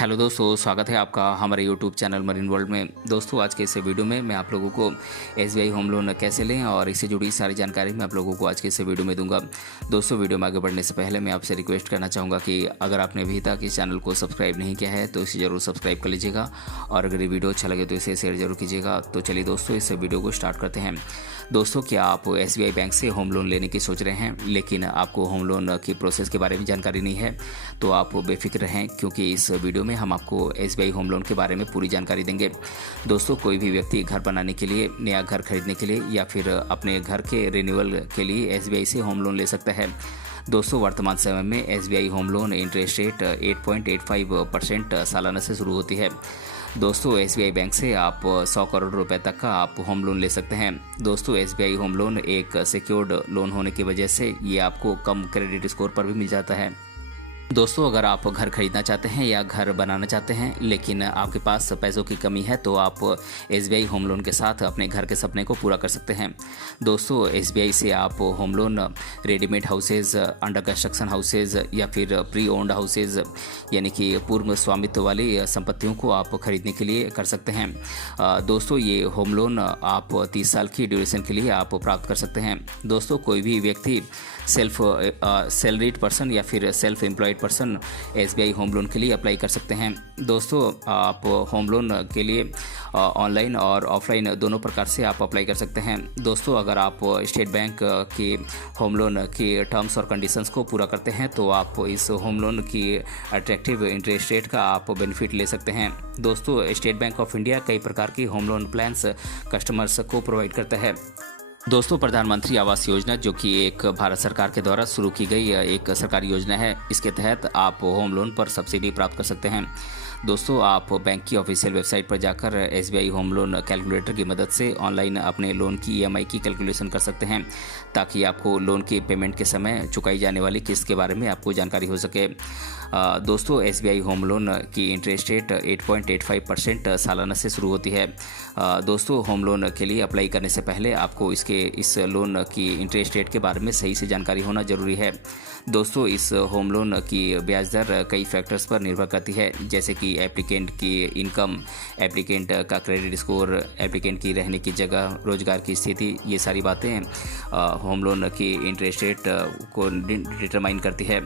Hello दोस्तों, स्वागत है आपका हमारे यूट्यूब चैनल मरीन वर्ल्ड में। दोस्तों, आज के इस वीडियो में मैं आप लोगों को एसबीआई होम लोन कैसे लें और इससे जुड़ी सारी जानकारी मैं आप लोगों को आज के इस वीडियो में दूंगा। दोस्तों, वीडियो में आगे बढ़ने से पहले मैं आपसे रिक्वेस्ट करना चाहूँगा कि अगर आपने अभी तक इस चैनल को सब्सक्राइब नहीं किया है तो इसे ज़रूर सब्सक्राइब कर लीजिएगा और अगर ये वीडियो अच्छा लगे तो इसे शेयर जरूर कीजिएगा। तो चलिए दोस्तों, इस वीडियो को स्टार्ट करते हैं। दोस्तों, क्या आप एसबीआई बैंक से होम लोन लेने की सोच रहे हैं लेकिन आपको होम लोन की प्रोसेस के बारे में जानकारी नहीं है, तो आप बेफिक्र रहें क्योंकि इस वीडियो में हम आपको एसबीआई होम लोन के बारे में पूरी जानकारी देंगे। दोस्तों, कोई भी व्यक्ति घर बनाने के लिए, नया घर खरीदने के लिए या फिर अपने घर के रिन्यूअल के लिए एसबीआई से होम लोन ले सकता है। दोस्तों, वर्तमान समय में SBI home loan interest rate 8.85% सालाना से शुरू होती है। दोस्तों, एसबीआई बैंक से आप 100 करोड़ रुपए तक का आप होम लोन ले सकते हैं। दोस्तों, एसबीआई होम लोन एक सिक्योर्ड लोन होने की वजह से ये आपको कम क्रेडिट स्कोर पर भी मिल जाता है। दोस्तों, अगर आप घर खरीदना चाहते हैं या घर बनाना चाहते हैं लेकिन आपके पास पैसों की कमी है तो आप एसबीआई होम लोन के साथ अपने घर के सपने को पूरा कर सकते हैं। दोस्तों, एसबीआई से आप home loan readymade houses, under construction houses या फिर प्री ओन्ड हाउसेज यानी कि पूर्व स्वामित्व वाली संपत्तियों को आप खरीदने के लिए कर सकते हैं। दोस्तों, ये होम लोन आप 30 साल की ड्यूरेशन के लिए आप प्राप्त कर सकते हैं। दोस्तों, कोई भी व्यक्ति सैलरीड पर्सन या फिर self employed person SBI home loan के लिए अप्लाई कर सकते हैं। दोस्तों, आप होम लोन के लिए ऑनलाइन और ऑफलाइन दोनों प्रकार से आप अप्लाई कर सकते हैं। दोस्तों, अगर आप स्टेट बैंक के होम लोन की टर्म्स और कंडीशंस को पूरा करते हैं तो आप इस होम लोन की अट्रैक्टिव इंटरेस्ट रेट का आप बेनिफिट ले सकते हैं। दोस्तों, स्टेट बैंक ऑफ इंडिया कई प्रकार की होम लोन प्लान्स कस्टमर्स को प्रोवाइड करता है। दोस्तों, प्रधानमंत्री आवास योजना जो कि एक भारत सरकार के द्वारा शुरू की गई एक सरकारी योजना है, इसके तहत आप होम लोन पर सब्सिडी प्राप्त कर सकते हैं। दोस्तों, आप बैंक की ऑफिशियल वेबसाइट पर जाकर एसबीआई होम लोन कैलकुलेटर की मदद से ऑनलाइन अपने लोन की ईएमआई की कैलकुलेशन कर सकते हैं ताकि आपको लोन की पेमेंट के समय चुकाई जाने वाली किस्त के बारे में आपको जानकारी हो सके। दोस्तों, एसबीआई होम लोन की इंटरेस्ट रेट 8.85% सालाना से शुरू होती है। दोस्तों, होम लोन के लिए अप्लाई करने से पहले आपको इस लोन की इंटरेस्ट रेट के बारे में सही से जानकारी होना जरूरी है। दोस्तों, इस होम लोन की ब्याज दर कई फैक्टर्स पर निर्भर करती है, जैसे कि एप्लीकेंट की इनकम, एप्लीकेंट का क्रेडिट स्कोर, एप्लीकेंट की रहने की जगह, रोजगार की स्थिति। ये सारी बातें होम लोन की इंटरेस्ट रेट को डिटरमाइन करती है।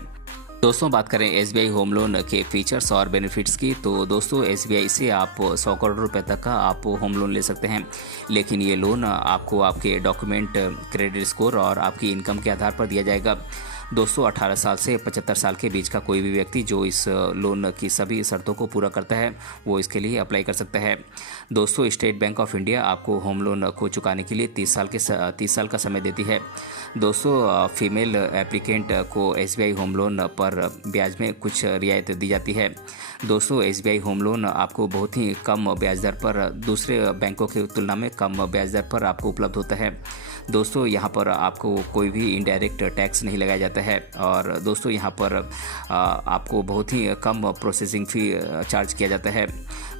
दोस्तों, बात करें एसबीआई होम लोन के फीचर्स और बेनिफिट्स की, तो दोस्तों एसबीआई से आप 100 करोड़ रुपए तक का आप होम लोन ले सकते हैं, लेकिन ये लोन आपको आपके डॉक्यूमेंट, क्रेडिट स्कोर और आपकी इनकम के आधार पर दिया जाएगा। दोस्तों, 18 साल से 75 साल के बीच का कोई भी व्यक्ति जो इस लोन की सभी शर्तों को पूरा करता है वो इसके लिए अप्लाई कर सकता है। दोस्तों, स्टेट बैंक ऑफ इंडिया आपको होम लोन को चुकाने के लिए 30 साल का समय देती है। दोस्तों, फीमेल एप्लीकेंट को एसबीआई होम लोन पर ब्याज में कुछ रियायत दी जाती है। दोस्तों, एसबीआई होम लोन आपको बहुत ही कम ब्याज दर पर, दूसरे बैंकों की तुलना में कम ब्याज दर पर आपको उपलब्ध होता है। दोस्तों, यहाँ पर आपको कोई भी इनडायरेक्ट टैक्स नहीं लगाया जाता है और दोस्तों यहाँ पर आपको बहुत ही कम प्रोसेसिंग फ़ी चार्ज किया जाता है।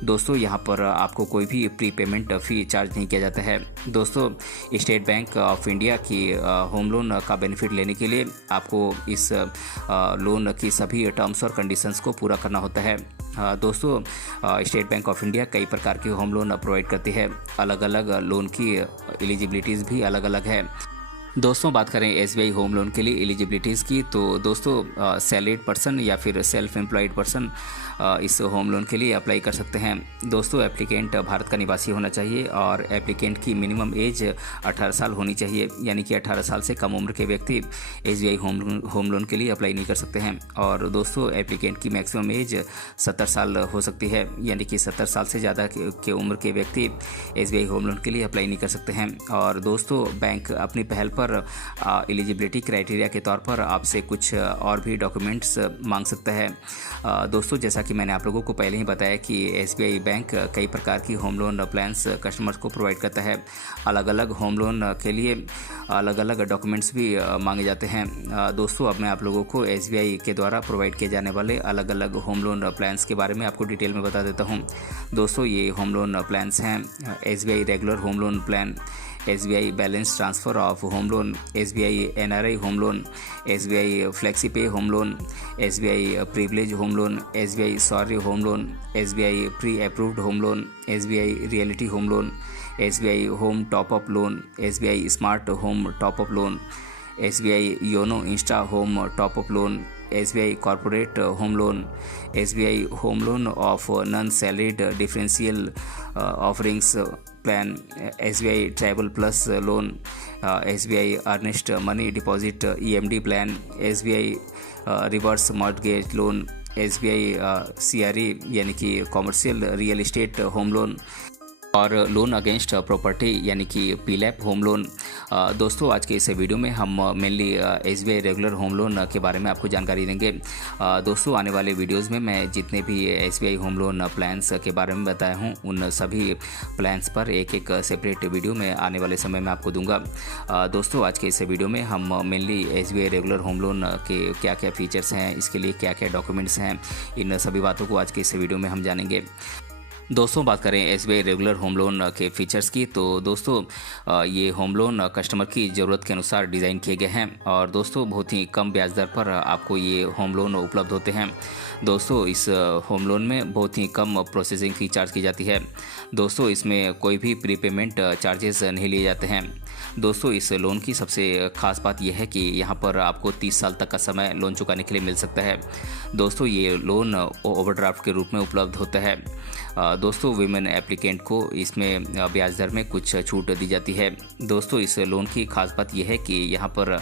दोस्तों, यहाँ पर आपको कोई भी प्री पेमेंट फ़ी चार्ज नहीं किया जाता है। दोस्तों, स्टेट बैंक ऑफ इंडिया की होम लोन का बेनिफिट लेने के लिए आपको इस लोन की सभी टर्म्स और कंडीशंस को पूरा करना होता है। दोस्तों, स्टेट बैंक ऑफ इंडिया कई प्रकार की होम लोन प्रोवाइड करती है। अलग अलग लोन की एलिजिबिलिटीज़ भी अलग अलग है। दोस्तों, बात करें एसबीआई होम लोन के लिए एलिजिबिलिटीज़ की, तो दोस्तों सैलरीड पर्सन या फिर सेल्फ एम्प्लॉयड पर्सन इस होम लोन के लिए अप्लाई कर सकते हैं। दोस्तों, एप्लीकेंट भारत का निवासी होना चाहिए और एप्लीकेंट की मिनिमम एज 18 साल होनी चाहिए, यानी कि 18 साल से कम उम्र के व्यक्ति एसबीआई होम लोन के लिए अप्लाई नहीं कर सकते हैं। और दोस्तों, एप्लीकेंट की मैक्सिमम एज 70 साल हो सकती है, यानी कि 70 साल से ज़्यादा के उम्र के व्यक्ति एसबीआई होम लोन के लिए अप्लाई नहीं कर सकते हैं। और दोस्तों, बैंक अपनी पहल पर एलिजिबिलिटी क्राइटेरिया के तौर पर आपसे कुछ और भी डॉक्यूमेंट्स मांग सकता है। दोस्तों, जैसा कि मैंने आप लोगों को पहले ही बताया कि एसबीआई बैंक कई प्रकार की होम लोन प्लान्स कस्टमर्स को प्रोवाइड करता है। अलग अलग होम लोन के लिए अलग अलग डॉक्यूमेंट्स भी मांगे जाते हैं। दोस्तों, अब मैं आप लोगों को एसबीआई के द्वारा प्रोवाइड किए जाने वाले अलग अलग होम लोन प्लान्स के बारे में आपको डिटेल में बता देता हूं। दोस्तों, ये होम लोन प्लान्स हैं SBI regular home loan plan, SBI balance transfer of home loan, SBI NRI home loan, SBI flexipay home loan, SBI privilege home loan, SBI Shaurya home loan, SBI pre approved home loan, SBI realty home loan, SBI home top up loan, SBI smart home top up loan, SBI YONO insta home top up loan, SBI corporate home loan, SBI home loan of non salaried differential offerings plan, SBI travel plus lone, SBI earnest money deposit EMD plan, SBI reverse mortgage loan, SBI CRE यानी कि commercial real estate home loan और loan against property यानी कि PLAP home loan. दोस्तों आज के इस video में हम mainly SBI regular home loan के बारे में आपको जानकारी देंगे। दोस्तों आने वाले वीडियोस में मैं जितने भी SBI होम लोन प्लान्स के बारे में बताया हूं उन सभी प्लान्स पर एक एक सेपरेट वीडियो में आने वाले समय में आपको दूंगा। दोस्तों आज के इस वीडियो में हम mainly SBI regular home loan के क्या क्या फीचर्स हैं, इसके लिए क्या क्या डॉक्यूमेंट्स हैं, इन सभी बातों को आज के इस वीडियो में हम जानेंगे। दोस्तों बात करें SBI रेगुलर होम लोन के फीचर्स की, तो दोस्तों ये होम लोन कस्टमर की ज़रूरत के अनुसार डिज़ाइन किए गए हैं और दोस्तों बहुत ही कम ब्याज दर पर आपको ये होम लोन उपलब्ध होते हैं। दोस्तों इस होम लोन में बहुत ही कम प्रोसेसिंग फ़ी चार्ज की जाती है। दोस्तों इसमें कोई भी प्रीपेमेंट चार्जेस नहीं लिए जाते हैं। दोस्तों इस लोन की सबसे ख़ास बात यह है कि यहाँ पर आपको 30 साल तक का समय लोन चुकाने के लिए मिल सकता है। दोस्तों ये लोन ओवरड्राफ्ट के रूप में उपलब्ध होता है। दोस्तों विमेन एप्लीकेंट को इसमें ब्याज दर में कुछ छूट दी जाती है। दोस्तों इस लोन की खास बात यह है कि यहाँ पर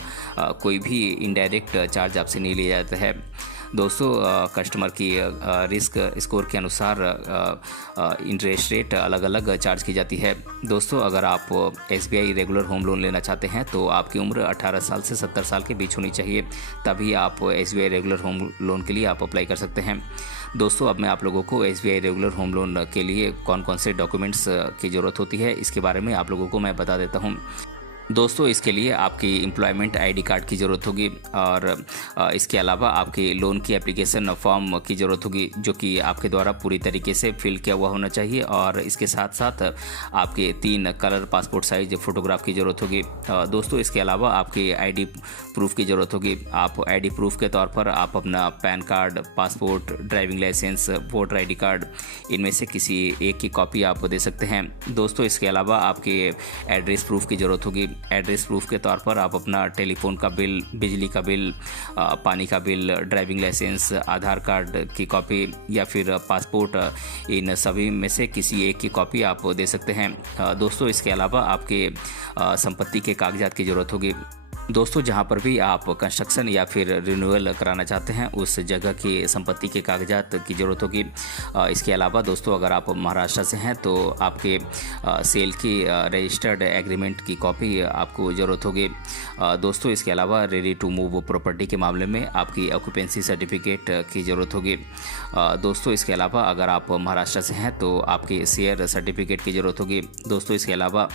कोई भी इनडायरेक्ट चार्ज आपसे नहीं लिया जाता है। दोस्तों कस्टमर की रिस्क स्कोर के अनुसार इंटरेस्ट रेट अलग अलग चार्ज की जाती है। दोस्तों अगर आप SBI रेगुलर होम लोन लेना चाहते हैं तो आपकी उम्र 18 साल से 70 साल के बीच होनी चाहिए, तभी आप SBI रेगुलर होम लोन के लिए आप अप्लाई कर सकते हैं। दोस्तों अब मैं आप लोगों को SBI रेगुलर होम लोन के लिए कौन कौन से डॉक्यूमेंट्स की ज़रूरत होती है इसके बारे में आप लोगों को मैं बता देता हूँ। दोस्तों इसके लिए आपकी एम्प्लॉयमेंट ID कार्ड की ज़रूरत होगी और इसके अलावा आपकी लोन की एप्लीकेशन फॉर्म की ज़रूरत होगी जो कि आपके द्वारा पूरी तरीके से फिल किया हुआ होना चाहिए और इसके साथ साथ आपके 3 कलर पासपोर्ट साइज फ़ोटोग्राफ की ज़रूरत होगी। दोस्तों इसके अलावा आपकी ID प्रूफ की ज़रूरत होगी। आप ID प्रूफ के तौर पर आप अपना PAN card, passport, driving licence, voter ID card इनमें से किसी एक की कॉपी आप दे सकते हैं। दोस्तों इसके अलावा आपके एड्रेस प्रूफ की ज़रूरत होगी। एड्रेस प्रूफ के तौर पर आप अपना टेलीफोन का बिल, बिजली का बिल, पानी का बिल, ड्राइविंग लाइसेंस, आधार कार्ड की कॉपी या फिर पासपोर्ट इन सभी में से किसी एक की कॉपी आप दे सकते हैं। दोस्तों इसके अलावा आपके संपत्ति के कागजात की ज़रूरत होगी। दोस्तों जहां पर भी आप कंस्ट्रक्शन या फिर रिन्यूअल कराना चाहते हैं उस जगह की संपत्ति के कागजात की ज़रूरत होगी। इसके अलावा दोस्तों अगर आप महाराष्ट्र से हैं तो आपके सेल की रजिस्टर्ड एग्रीमेंट की कॉपी आपको ज़रूरत होगी। दोस्तों इसके अलावा रेडी टू मूव प्रॉपर्टी के मामले में आपकी ऑक्यूपेंसी सर्टिफिकेट की ज़रूरत होगी। दोस्तों इसके अलावा अगर आप महाराष्ट्र से हैं तो आपके शेयर सर्टिफिकेट की ज़रूरत होगी। दोस्तों इसके अलावा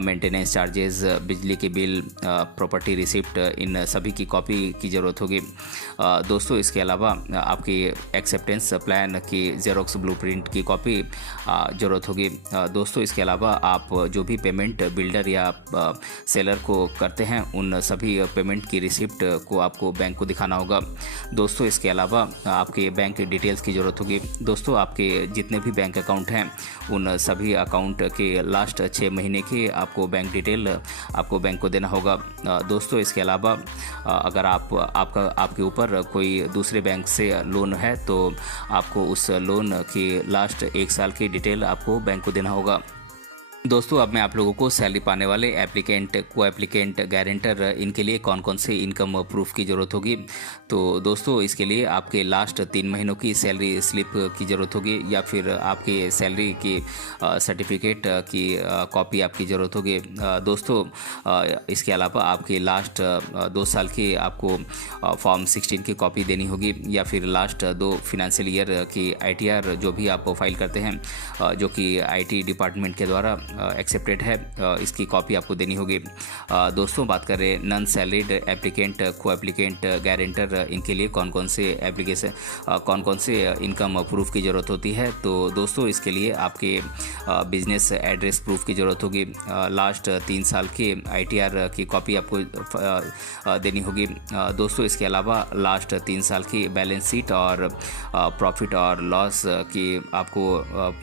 मेंटेनेंस चार्जेस, बिजली के बिल, प्रॉपर्टी रिसिप्ट इन सभी की कॉपी की ज़रूरत होगी। दोस्तों इसके अलावा आपकी एक्सेप्टेंस प्लान की जेरोक्स ब्लूप्रिंट की कॉपी ज़रूरत होगी। दोस्तों इसके अलावा आप जो भी पेमेंट बिल्डर या सेलर को करते हैं उन सभी पेमेंट की रिसिप्ट को आपको बैंक को दिखाना होगा। दोस्तों इसके अलावा आपके बैंक डिटेल्स की ज़रूरत होगी। दोस्तों आपके जितने भी बैंक अकाउंट हैं उन सभी अकाउंट के लास्ट 6 महीने के आपको बैंक डिटेल आपको बैंक को देना होगा। दोस्तों इसके अलावा अगर आपके ऊपर कोई दूसरे बैंक से लोन है तो आपको उस लोन की लास्ट 1 साल की डिटेल आपको बैंक को देना होगा। दोस्तों अब मैं आप लोगों को सैलरी पाने वाले एप्लीकेंट, को एप्लीकेंट, गारंटर इनके लिए कौन कौन से इनकम प्रूफ की ज़रूरत होगी। तो दोस्तों इसके लिए आपके लास्ट 3 महीनों की सैलरी स्लिप की ज़रूरत होगी या फिर आपके सैलरी की सर्टिफिकेट की कॉपी आपकी ज़रूरत होगी। दोस्तों इसके अलावा आपके लास्ट 2 साल की आपको फॉर्म 16 की कॉपी देनी होगी या फिर लास्ट 2 फाइनेंशियल ईयर की ITR जो भी आप फाइल करते हैं जो कि IT डिपार्टमेंट के द्वारा एक्सेप्टेड है, इसकी कॉपी आपको देनी होगी। दोस्तों बात करें नॉन सैलरीड एप्लीकेंट, को एप्लीकेंट, गारंटर, इनके लिए कौन कौन से एप्लीकेशन, कौन कौन से इनकम प्रूफ की ज़रूरत होती है। तो दोस्तों इसके लिए आपके बिजनेस एड्रेस प्रूफ की ज़रूरत होगी। लास्ट 3 साल के ITR की कॉपी आपको देनी होगी। दोस्तों इसके अलावा लास्ट 3 साल की बैलेंस शीट और प्रॉफिट और लॉस की आपको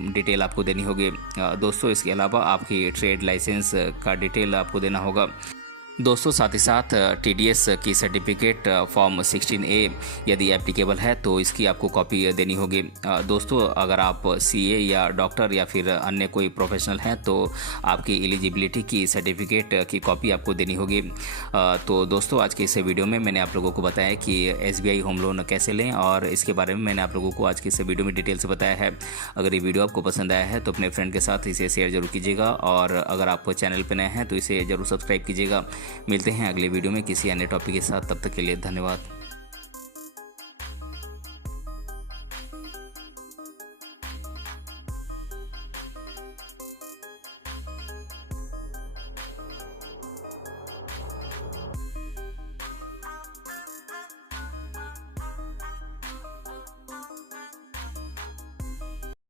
डिटेल आपको देनी होगी। दोस्तों इसके अलावा आपकी ट्रेड लाइसेंस का डिटेल आपको देना होगा। दोस्तों साथ ही साथ TDS की सर्टिफिकेट फॉर्म 16A यदि एप्लीकेबल है तो इसकी आपको कॉपी देनी होगी। दोस्तों अगर आप CA या डॉक्टर या फिर अन्य कोई प्रोफेशनल हैं तो आपकी एलिजिबिलिटी की सर्टिफिकेट की कॉपी आपको देनी होगी। तो दोस्तों आज के इस वीडियो में मैंने आप लोगों को बताया कि SBI होम लोन कैसे लें, और इसके बारे में मैंने आप लोगों को आज के इस वीडियो में डिटेल से बताया है। अगर ये वीडियो आपको पसंद आया है तो अपने फ्रेंड के साथ इसे शेयर जरूर कीजिएगा, और अगर आप चैनल पर नए हैं तो इसे ज़रूर सब्सक्राइब कीजिएगा। मिलते हैं अगले वीडियो में किसी अन्य टॉपिक के साथ, तब तक के लिए धन्यवाद।